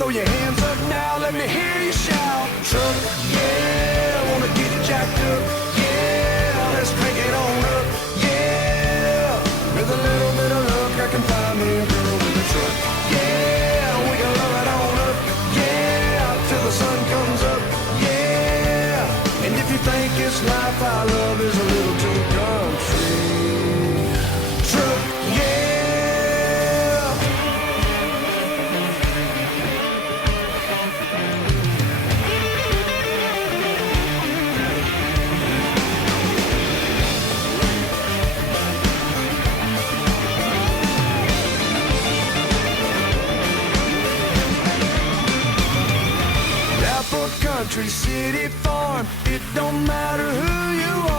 Throw your hands up now, let me hear you shout. Truck, yeah, I wanna get jacked up. Yeah, let's crank it on up. Yeah, with a little bit of luck, I can find me a girl with a truck. Yeah, we can love it on up. Yeah, till the sun comes up. Yeah, and if you think it's life, our love is a little too country. Truck, yeah. Country, city, farm, it don't matter who you